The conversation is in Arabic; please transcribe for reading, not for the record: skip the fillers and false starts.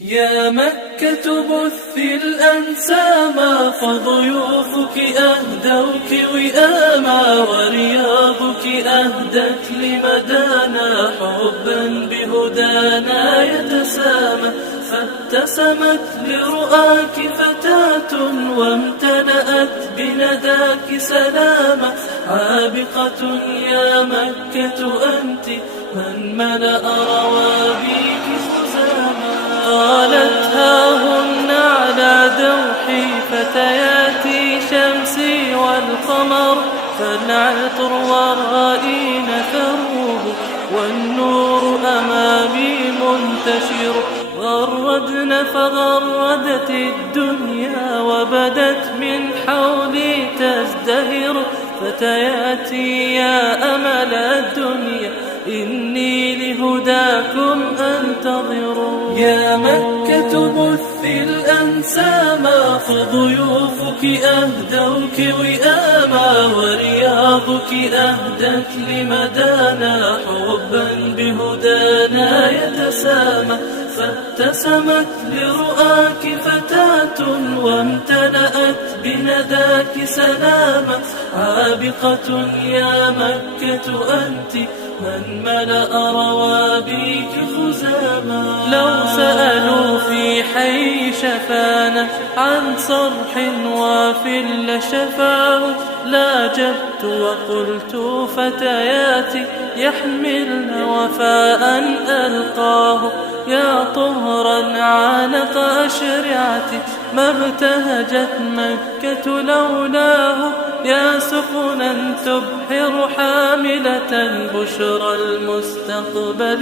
يا مكة بثي الأنساما، فضيوفك أهدوك وئاما، ورياضك أهدت لمدانا حبا بهدانا يتسامى. فابتسمت لرؤاك فتاة وامتلأت بنداك سلاما، عابقة يا مكة أنت من ملأ روابيك خزاما. قالت ها هن على دوحي فتياتي شمسي والقمر، فالعطر ورائي نثروه والنور أمامي منتشر. غردن فغردت الدنيا وبدت من حولي تزدهر، فتياتي يا أمل الدنيا إني لهداكم أنتظر. يا مكة بثي الأنساما، فضيوفك أهدوك وئاما، ورياضك أهدت لمدانا حبا بهدانا يتسامى. فابتسمت لرؤاك فتاة وامتلأت بنداك سلاما، عابقة يا مكة أنت من ملأ روابيك خزاما. لو سألوا في حي شفانا عن صرح وافٍ لشفاه، لاجبت وقلت فتياتي يحملن وفاء ألقاه. يا طهرا عانق أشرعتي ما ابتهجت مكة لولاه، يا سفنا تبحر حاملة بشرى المستقبل.